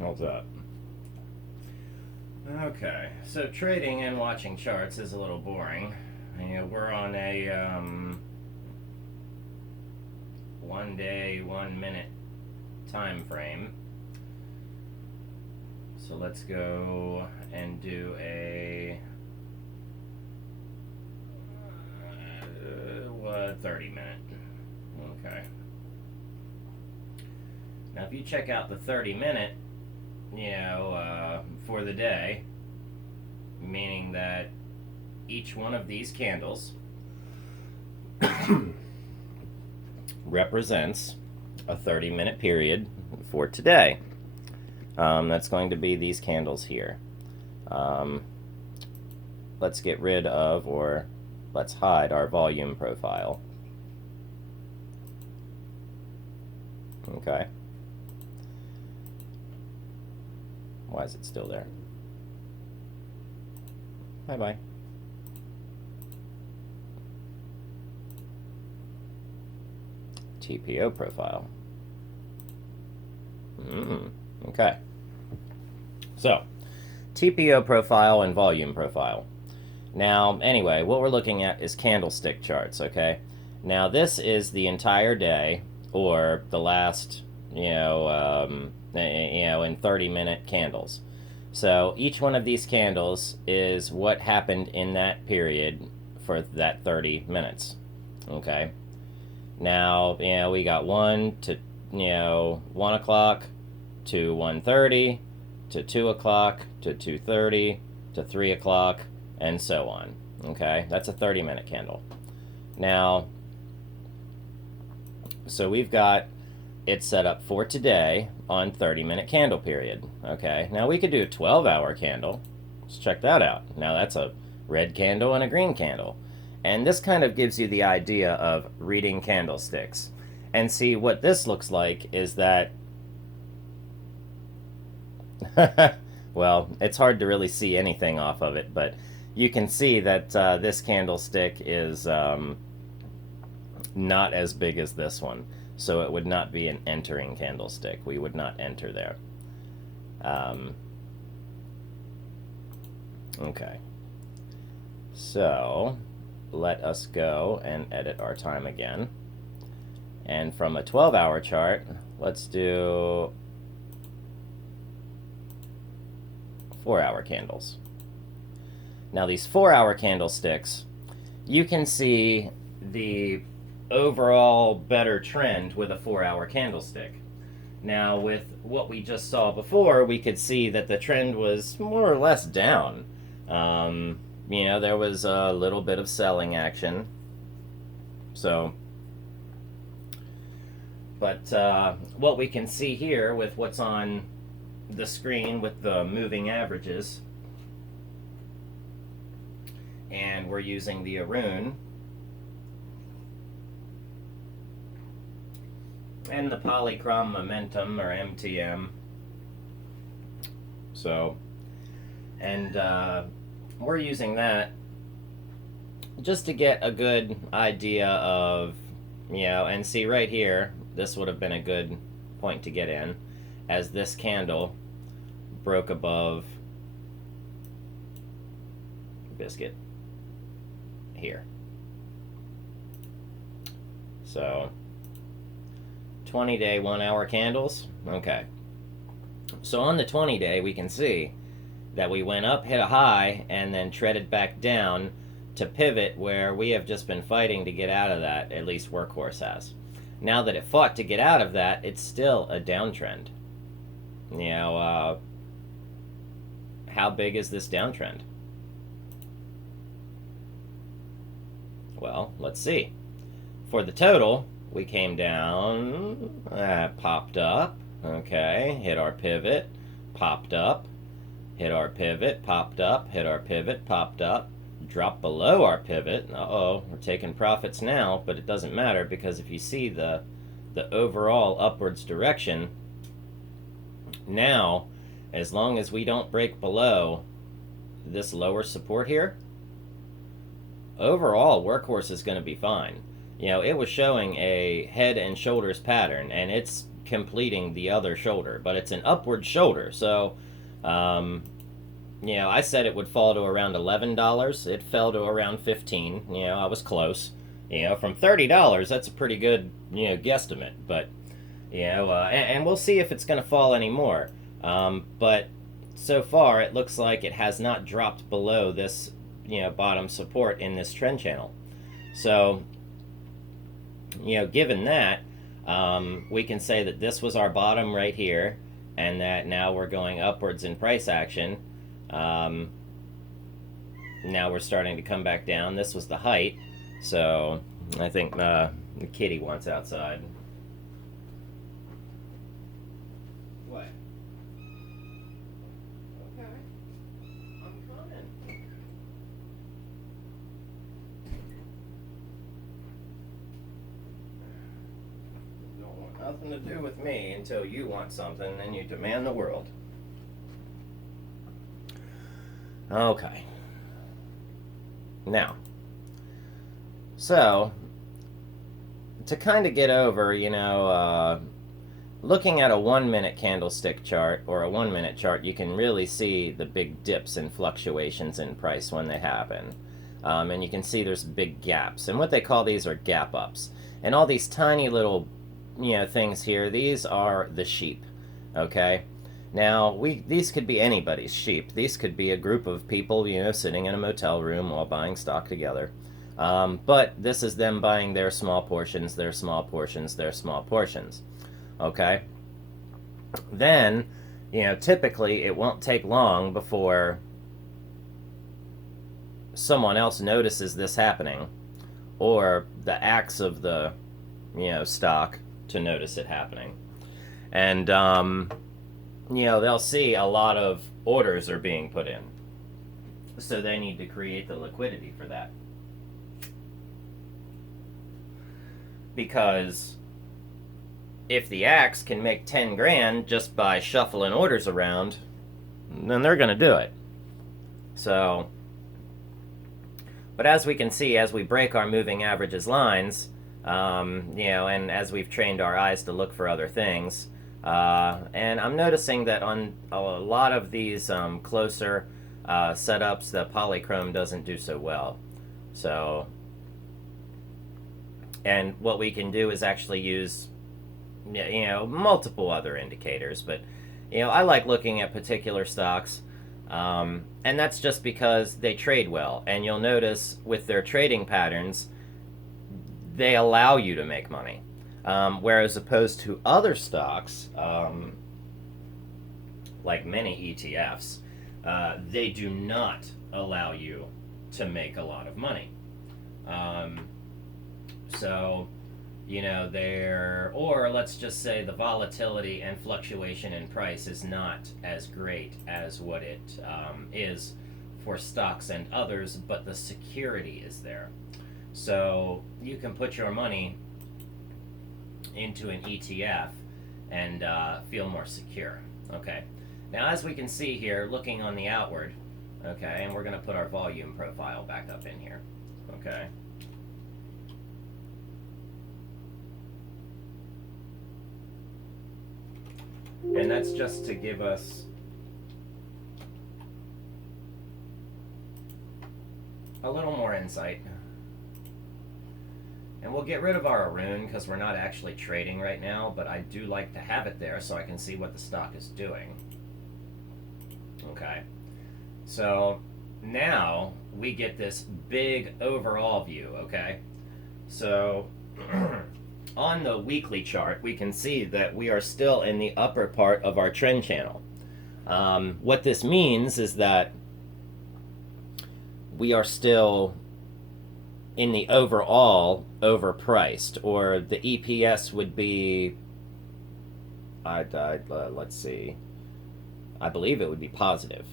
How's that? Okay, so trading and watching charts is a little boring. We're on a 1 day, 1 minute time frame. So let's go and do a 30-minute. Okay. Now, if you check out the 30-minute, for the day, meaning that each one of these candles represents a 30-minute period for today. That's going to be these candles here. Let's get rid of, or let's hide our volume profile. Okay. Why is it still there? Bye-bye. TPO profile. Okay. So, TPO profile and volume profile. Now, anyway, what we're looking at is candlestick charts, okay? Now, this is the entire day, or the last, in 30-minute candles. So each one of these candles is what happened in that period for that 30 minutes, okay? Now, we got 1 to, 1 o'clock to 1:30 to 2 o'clock to 2:30 to 3 o'clock, and so on, okay? That's a 30-minute candle. Now, so we've got it set up for today on 30-minute candle period, okay? Now, we could do a 12-hour candle. Let's check that out. Now, that's a red candle and a green candle. And this kind of gives you the idea of reading candlesticks. And see, what this looks like is that well, it's hard to really see anything off of it, but you can see that this candlestick is not as big as this one. So it would not be an entering candlestick. We would not enter there. Okay. So let us go and edit our time again. And from a 12-hour chart, let's do 4-hour candles. Now, these 4-hour candlesticks, you can see the overall better trend with a 4-hour candlestick. Now, with what we just saw before, we could see that the trend was more or less down. There was a little bit of selling action. So, but what we can see here with what's on the screen with the moving averages, and we're using the Arun and the polychrome momentum, or MTM. So, and we're using that just to get a good idea of, and see right here, this would have been a good point to get in, as this candle broke above biscuit here. So 20-day 1-hour candles. Okay, so on the 20-day we can see that we went up, hit a high, and then treaded back down to pivot where we have just been fighting to get out of that. At least Workhorse has. Now that it fought to get out of that, it's still a downtrend. How big is this downtrend? Well, let's see. For the total, we came down, popped up, okay, hit our pivot, popped up, hit our pivot, popped up, hit our pivot, popped up, dropped below our pivot. Uh-oh, we're taking profits now, but it doesn't matter, because if you see the overall upwards direction, now, as long as we don't break below this lower support here, overall Workhorse is going to be fine. It was showing a head and shoulders pattern, and it's completing the other shoulder, but it's an upward shoulder. So, I said it would fall to around $11. It fell to around 15. I was close. From $30, that's a pretty good, guesstimate. But, and we'll see if it's going to fall anymore. But so far, it looks like it has not dropped below this, bottom support in this trend channel. So, given that, we can say that this was our bottom right here, and that now we're going upwards in price action. Now we're starting to come back down. This was the height, so I think the kitty wants outside. What? Okay, I'm coming. Don't want nothing to do with me until you want something, and you demand the world. Okay. Now, so, to kind of get over, looking at a 1-minute candlestick chart or a 1-minute chart, you can really see the big dips and fluctuations in price when they happen. And you can see there's big gaps. And what they call these are gap ups. And all these tiny little, things here, these are the sheep, okay? Now, these could be anybody's sheep. These could be a group of people, sitting in a motel room while buying stock together. But this is them buying their small portions, their small portions, their small portions. Okay? Then, typically it won't take long before someone else notices this happening, or the axe of the, stock to notice it happening. And, they'll see a lot of orders are being put in. So they need to create the liquidity for that. Because if the axe can make 10 grand just by shuffling orders around, then they're going to do it. So, but as we can see, as we break our moving averages lines, and as we've trained our eyes to look for other things, and I'm noticing that on a lot of these closer setups, the polychrome doesn't do so well. So, and what we can do is actually use, multiple other indicators. But, I like looking at particular stocks, and that's just because they trade well. And you'll notice with their trading patterns, they allow you to make money. Whereas opposed to other stocks, like many ETFs, they do not allow you to make a lot of money. So, or let's just say the volatility and fluctuation in price is not as great as what it is for stocks and others, but the security is there. So you can put your money into an ETF and feel more secure. Okay. Now, as we can see here, looking on the outward, okay, and we're going to put our volume profile back up in here. Okay. And that's just to give us a little more insight. And we'll get rid of our Arun because we're not actually trading right now, but I do like to have it there so I can see what the stock is doing. Okay. So now we get this big overall view, okay? So on the weekly chart, we can see that we are still in the upper part of our trend channel. What this means is that we are still in the overall overpriced, or the EPS would be, let's see, I believe it would be positive.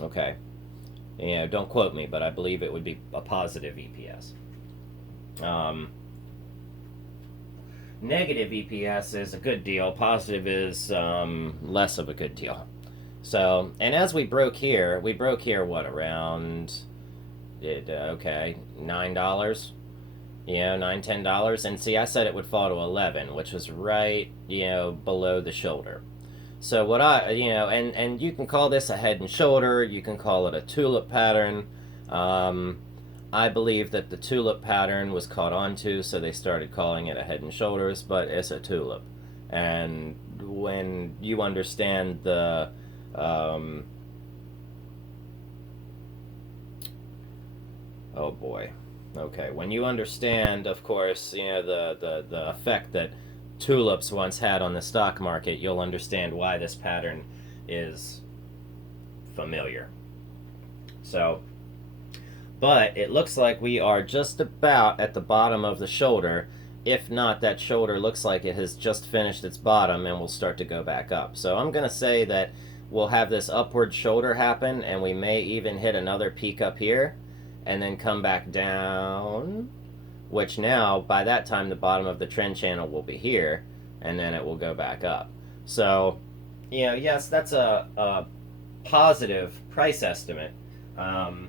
Okay. Don't quote me, but I believe it would be a positive EPS. Negative EPS is a good deal. Positive is less of a good deal. So, and as we broke here what, around, okay, $9? $9, $10. And see, I said it would fall to 11, which was right, below the shoulder. So what and you can call this a head and shoulder. You can call it a tulip pattern. Um, I believe that the tulip pattern was caught onto, so they started calling it a head and shoulders, but it's a tulip. And when you understand the oh boy. Okay, when you understand, of course, the effect that tulips once had on the stock market, you'll understand why this pattern is familiar. So, but it looks like we are just about at the bottom of the shoulder. If not, that shoulder looks like it has just finished its bottom and will start to go back up. So I'm going to say that we'll have this upward shoulder happen, and we may even hit another peak up here and then come back down, which now, by that time, the bottom of the trend channel will be here, and then it will go back up. So, yes, that's a positive price estimate for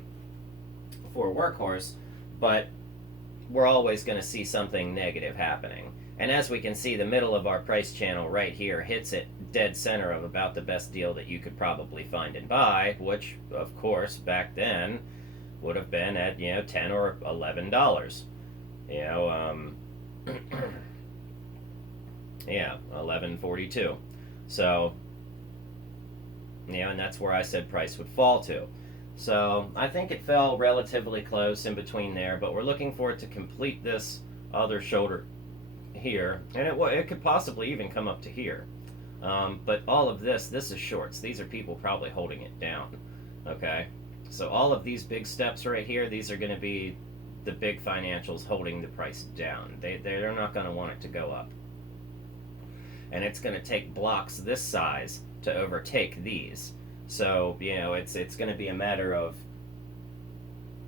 Workhorse, but we're always going to see something negative happening. And as we can see, the middle of our price channel right here hits it dead center of about the best deal that you could probably find and buy, which, of course, back then would have been at, $10 or $11. Yeah, 11.42. So, and that's where I said price would fall to. So I think it fell relatively close in between there, but we're looking for it to complete this other shoulder here, and it could possibly even come up to here. But all of this is shorts. These are people probably holding it down. Okay, so all of these big steps right here, these are going to be the big financials holding the price down. They're not going to want it to go up, and it's going to take blocks this size to overtake these. So, it's going to be a matter of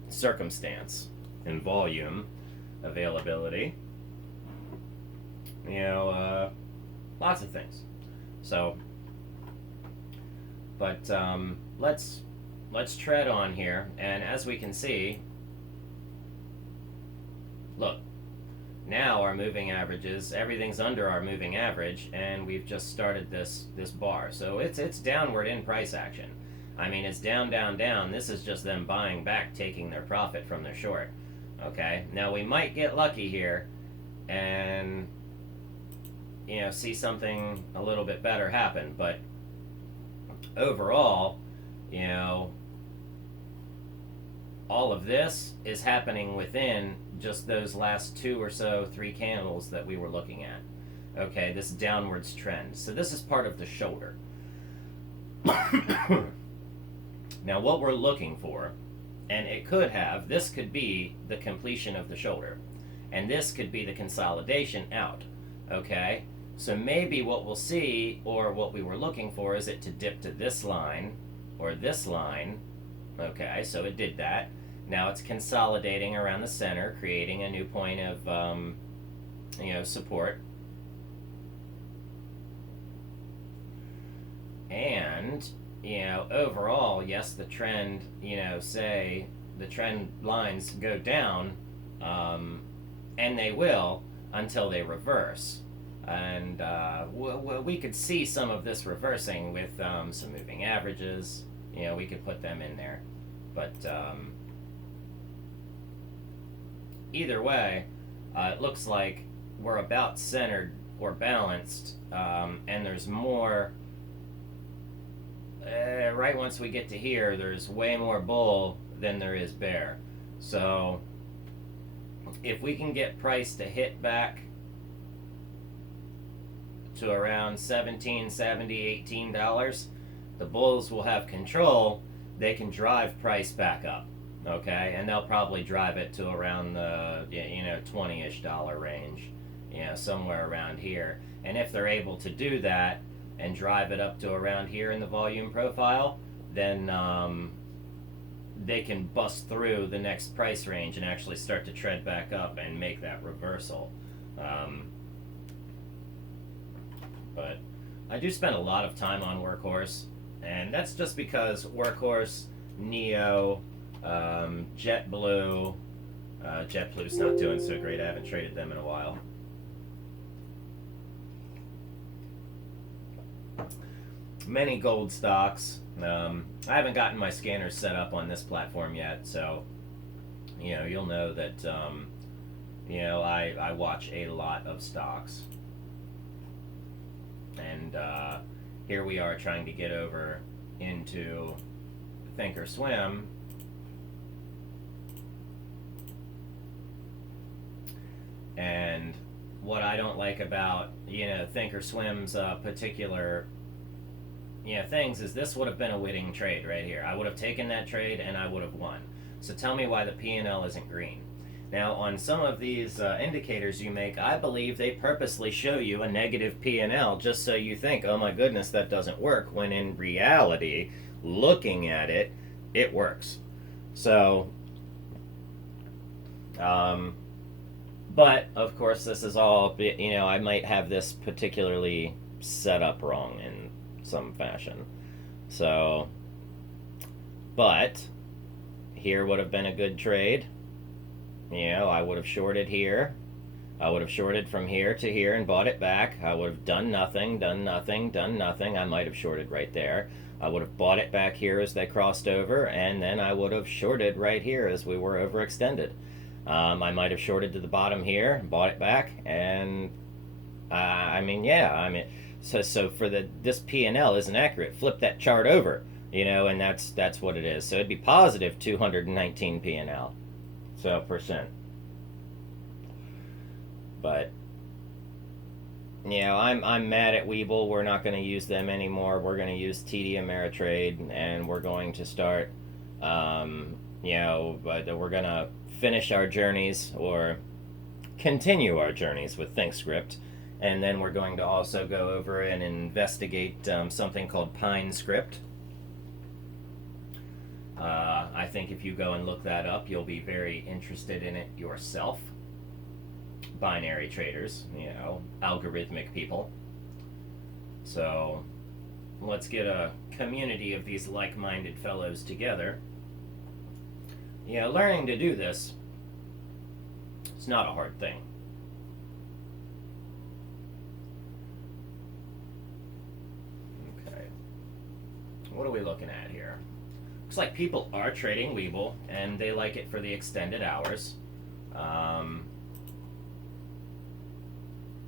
circumstance and volume, availability, lots of things. So, but let's tread on here, and as we can see, look, now our moving averages, everything's under our moving average, and we've just started this bar. So it's downward in price action. I mean, it's down, down, down. This is just them buying back, taking their profit from their short. Okay, now we might get lucky here and see something a little bit better happen, but overall, all of this is happening within just those last 2 or so, 3 candles that we were looking at. Okay, this downwards trend. So this is part of the shoulder. Now what we're looking for, and this could be the completion of the shoulder, and this could be the consolidation out. Okay, so maybe what we'll see, or what we were looking for, is it to dip to this line or this line. Okay, so it did that. Now it's consolidating around the center, creating a new point of support. And overall, yes, the trend, say the trend lines go down, and they will until they reverse. And we could see some of this reversing with some moving averages. We could put them in there, but either way, it looks like we're about centered or balanced, and there's more. Right once we get to here, there's way more bull than there is bear. So if we can get price to hit back to around $17, $70, $18, the bulls will have control. They can drive price back up. Okay, and they'll probably drive it to around the $20-ish range, somewhere around here. And if they're able to do that and drive it up to around here in the volume profile, then they can bust through the next price range and actually start to tread back up and make that reversal. But I do spend a lot of time on Workhorse, and that's just because Workhorse, Neo, JetBlue, JetBlue's not doing so great. I haven't traded them in a while. Many gold stocks. I haven't gotten my scanners set up on this platform yet, so you'll know that I watch a lot of stocks, and here we are trying to get over into Thinkorswim. And what I don't like about Thinkorswim's particular things is this would have been a winning trade right here. I would have taken that trade and I would have won. So tell me why the P&L isn't green. Now on some of these indicators you make, I believe they purposely show you a negative P&L just so you think, oh my goodness, that doesn't work, when in reality, looking at it, it works. So but of course this is all, I might have this particularly set up wrong in some fashion. So, but here would have been a good trade. I would have shorted here. I would have shorted from here to here and bought it back. I would have done nothing, done nothing, done nothing. I might have shorted right there. I would have bought it back here as they crossed over, and then I would have shorted right here as we were overextended. I might have shorted to the bottom here, bought it back, and so for this P&L isn't accurate. Flip that chart over, and that's what it is. So it'd be positive 219 P&L, so percent. But I'm mad at webull. We're not going to use them anymore. We're going to use TD Ameritrade, and we're going to start. We're going to finish our journeys or continue our journeys with ThinkScript. And then we're going to also go over and investigate something called PineScript. I think if you go and look that up, you'll be very interested in it yourself. Binary traders, algorithmic people. So let's get a community of these like-minded fellows together. Learning to do this, it's not a hard thing. What are we looking at here? Looks like people are trading webull, and they like it for the extended hours.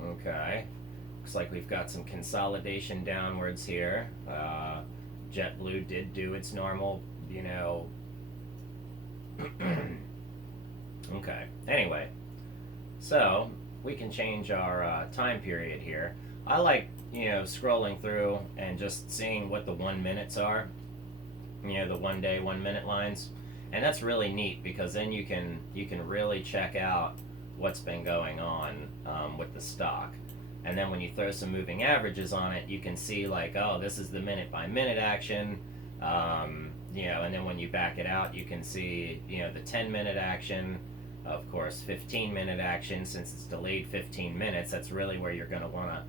Okay. Looks like we've got some consolidation downwards here. JetBlue did do its normal, Okay. Anyway, so we can change our time period here. I like scrolling through and just seeing what the 1 minutes are, the 1 day 1 minute lines, and that's really neat because then you can really check out what's been going on with the stock. And then when you throw some moving averages on it, you can see like, oh, this is the minute by minute action, and then when you back it out, you can see the 10-minute action, of course 15-minute action. Since it's delayed 15 minutes, that's really where you're going to want to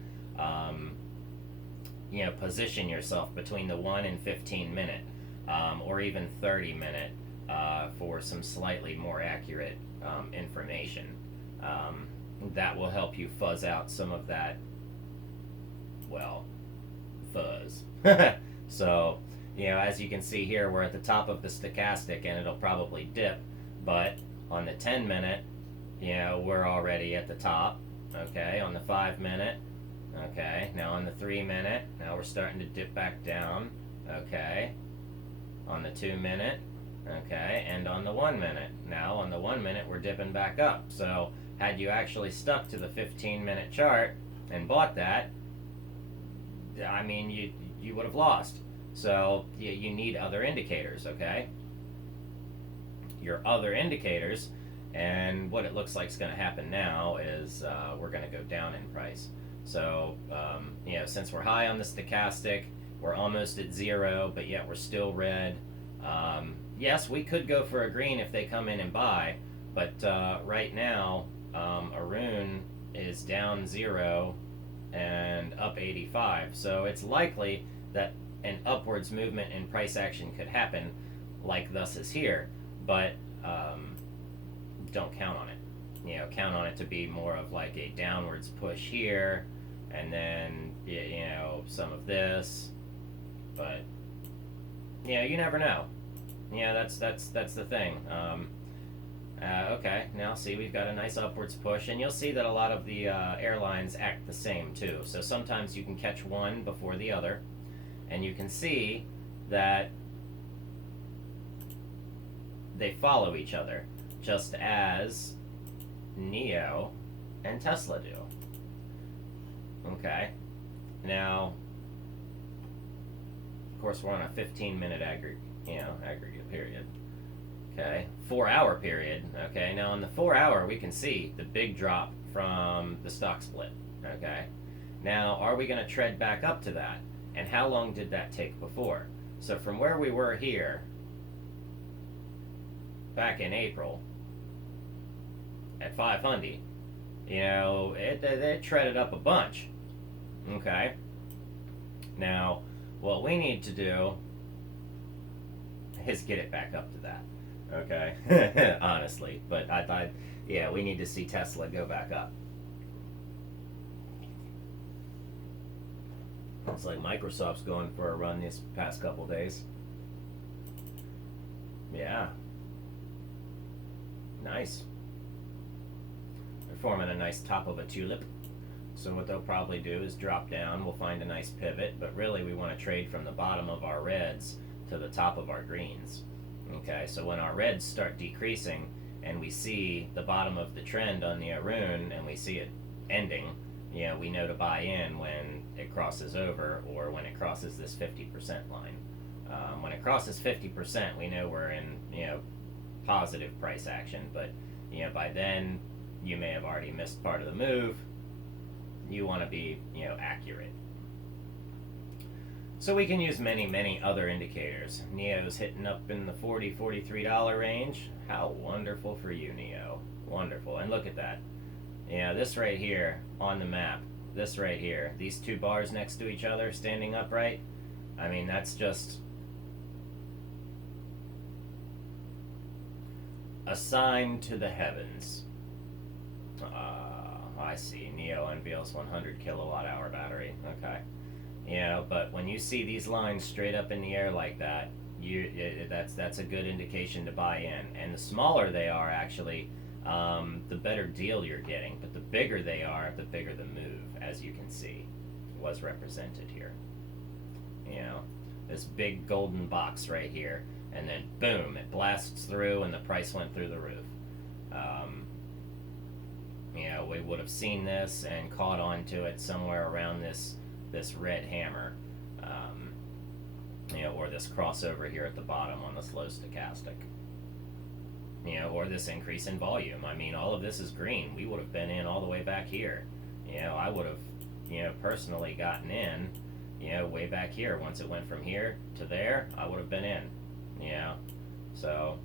position yourself between the 1 and 15 minute, or even 30 minute, for some slightly more accurate information. That will help you fuzz out some of that, fuzz. So, as you can see here, we're at the top of the stochastic and it'll probably dip, but on the 10 minute, we're already at the top. Okay, on the 5 minute, okay, now on the 3 minute, now we're starting to dip back down. Okay, on the 2 minute, okay, and on the 1 minute. Now on the 1 minute, we're dipping back up. So had you actually stuck to the 15-minute chart and bought that, you would have lost. So you need other indicators, okay? Your other indicators, and what it looks like is going to happen now is we're going to go down in price. So, since we're high on the stochastic, we're almost at 0, but yet we're still red. Yes, we could go for a green if they come in and buy, but right now, Arun is down 0 and up 85. So it's likely that an upwards movement in price action could happen, like thus is here. But don't count on it. Count on it to be more of like a downwards push here, and then some of this. But you never know. That's the thing. Okay, now see, we've got a nice upwards push, and you'll see that a lot of the airlines act the same too. So sometimes you can catch one before the other, and you can see that they follow each other, just as NEO and Tesla do. Okay, now, of course, we're on a 15-minute aggregate period. Okay, 4-hour period. Okay, now in the 4-hour, we can see the big drop from the stock split. Okay, now are we going to tread back up to that? And how long did that take before? So from where we were here back in April at 500, it treaded up a bunch. Okay, now what we need to do is get it back up to that. Okay, honestly, but I thought, we need to see Tesla go back up. Looks like Microsoft's going for a run these past couple days. Yeah. Nice. They're forming a nice top of a tulip. So what they'll probably do is drop down, we'll find a nice pivot, but really we want to trade from the bottom of our reds to the top of our greens. Okay, so when our reds start decreasing and we see the bottom of the trend on the Arun and we see it ending, we know to buy in when it crosses over or when it crosses this 50% line. When it crosses 50%, we know we're in positive price action, but by then you may have already missed part of the move. You want to be accurate. So we can use many other indicators. NEO's hitting up in the $40-$43 range. How wonderful for you, NEO. Wonderful. And look at that. This right here on the map, this right here, these two bars next to each other standing upright, I mean, that's just a sign to the heavens. I see. NEO unveils 100 kilowatt hour battery. Okay. But when you see these lines straight up in the air like that, that's a good indication to buy in. And the smaller they are, actually, the better deal you're getting. But the bigger they are, the bigger the move, as you can see, was represented here. This big golden box right here, and then boom, it blasts through, and the price went through the roof. We would have seen this and caught on to it somewhere around this red hammer, or this crossover here at the bottom on the slow stochastic, or this increase in volume. I mean, all of this is green. We would have been in all the way back here. I would have, personally gotten in, way back here. Once it went from here to there, I would have been in. So,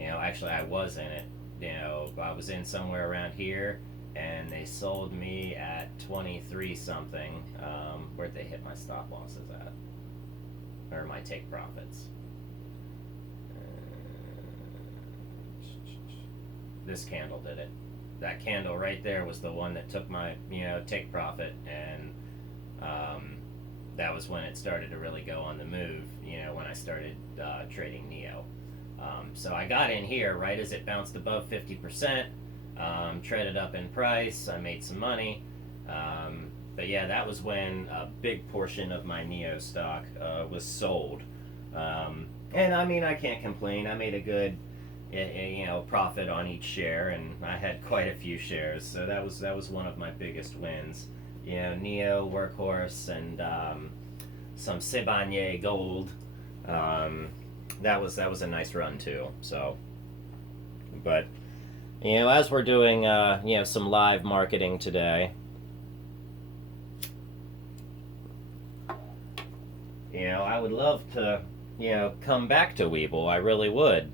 actually I was in it. I was in somewhere around here, and they sold me at 23 something. Where'd they hit my stop losses at? Or my take profits? This candle did it. That candle right there was the one that took my take profit, and that was when it started to really go on the move, when I started trading NEO. So I got in here right as it bounced above 50%, traded up in price, I made some money, but yeah, that was when a big portion of my NEO stock was sold, and I mean, I can't complain. I made a good profit on each share, and I had quite a few shares, so that was one of my biggest wins. NEO, Workhorse, and some Sibanye Gold. That was a nice run too. So, but as we're doing some live marketing today, I would love to come back to webull. I really would.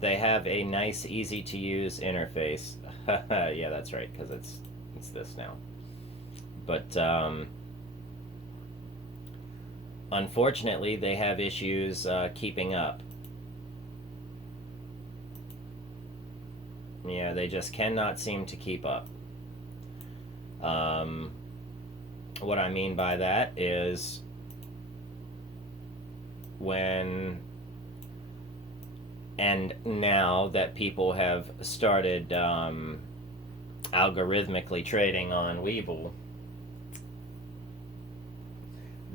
They have a nice, easy to use interface. Yeah, that's right, because it's this now. But unfortunately, they have issues keeping up. They just cannot seem to keep up. What I mean by that is when and now that people have started algorithmically trading on webull,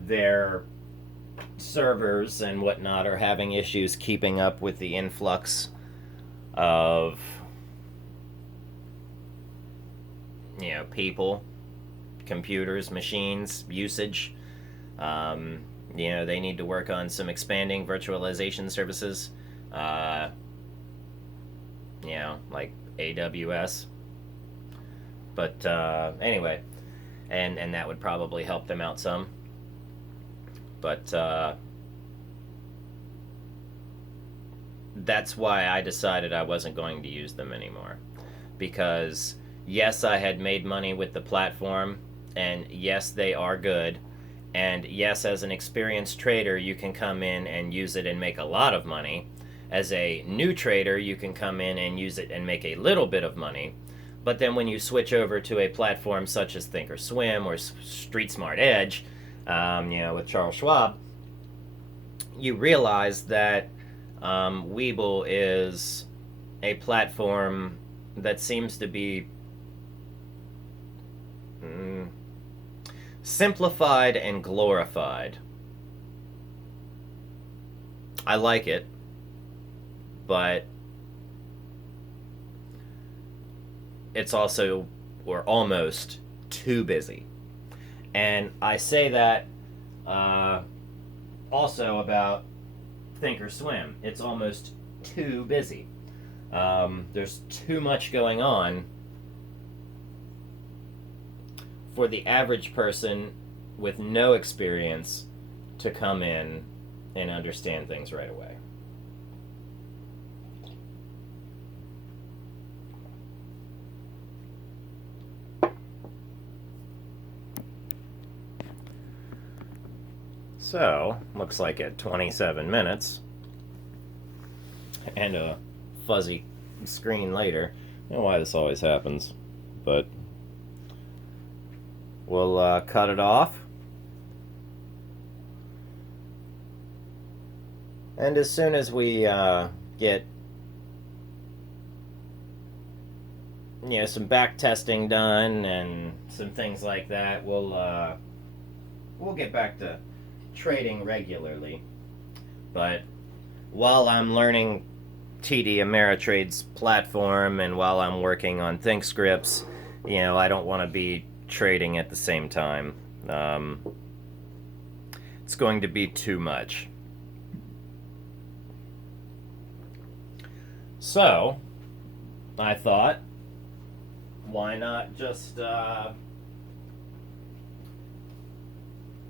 their servers and whatnot are having issues keeping up with the influx of people, computers, machines, usage. They need to work on some expanding virtualization services, like AWS. But anyway, and that would probably help them out some. But that's why I decided I wasn't going to use them anymore. Because yes, I had made money with the platform, and yes, they are good, and yes, as an experienced trader, you can come in and use it and make a lot of money. As a new trader, you can come in and use it and make a little bit of money. But then when you switch over to a platform such as Thinkorswim or Street Smart Edge, with Charles Schwab, you realize that webull is a platform that seems to be simplified and glorified. I like it, but it's also, or almost, too busy. And I say that also about Thinkorswim. It's almost too busy. There's too much going on for the average person with no experience to come in and understand things right away. So, looks like at 27 minutes and a fuzzy screen later. I don't know why this always happens, but we'll cut it off. And as soon as we get some back testing done and some things like that, we'll get back to trading regularly. But while I'm learning TD Ameritrade's platform and while I'm working on ThinkScripts, I don't want to be trading at the same time. It's going to be too much. So, I thought, why not just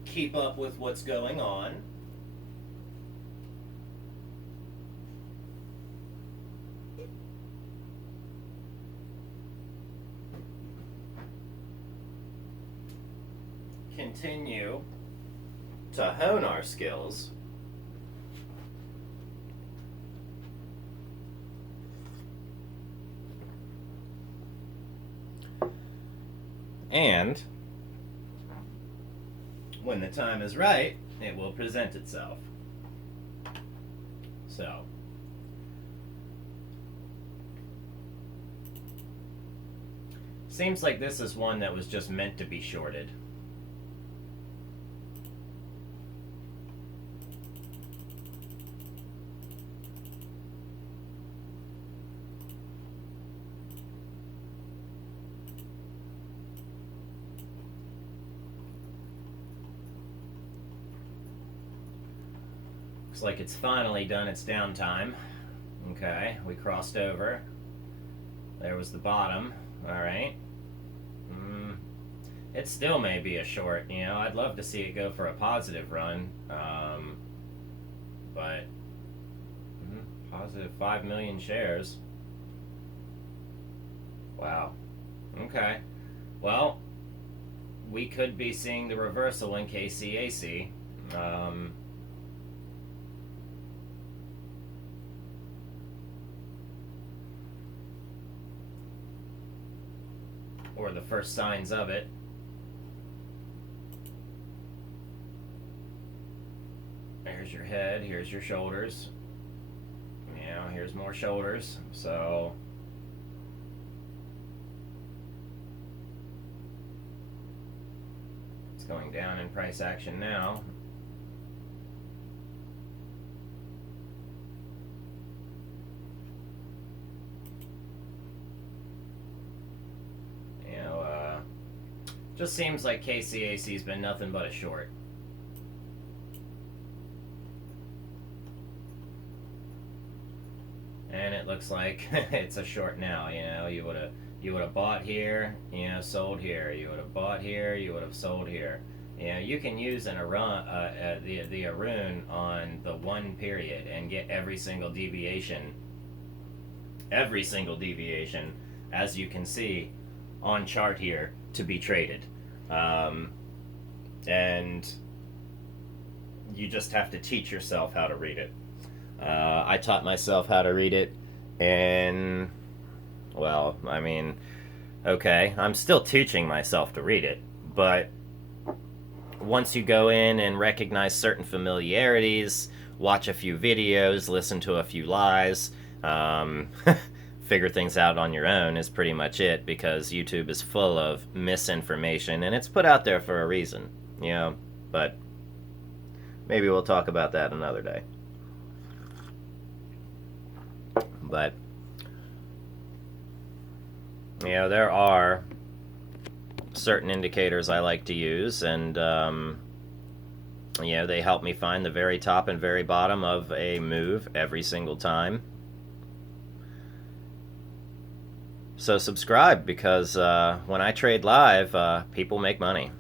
keep up with what's going on. Continue to hone our skills. And when the time is right, it will present itself. So, seems like this is one that was just meant to be shorted. Looks like it's finally done its downtime. Okay, we crossed over. There was the bottom. Alright. It still may be a short. I'd love to see it go for a positive run. But positive 5 million shares. Wow. Okay. Well, we could be seeing the reversal in KCAC. or the first signs of it. There's your head, here's your shoulders. Here's more shoulders. So it's going down in price action now. Just seems like KCAC's been nothing but a short. And it looks like it's a short now. You would have bought here, sold here. You would have bought here, you would have sold here. You can use the Arun on the 1 period and get every single deviation, as you can see on chart here, to be traded. And you just have to teach yourself how to read it. I taught myself how to read it, and okay, I'm still teaching myself to read it, but once you go in and recognize certain familiarities, watch a few videos, listen to a few lies, figure things out on your own is pretty much it, because YouTube is full of misinformation, and it's put out there for a reason, but maybe we'll talk about that another day. But there are certain indicators I like to use, and they help me find the very top and very bottom of a move every single time. So subscribe, because when I trade live, people make money.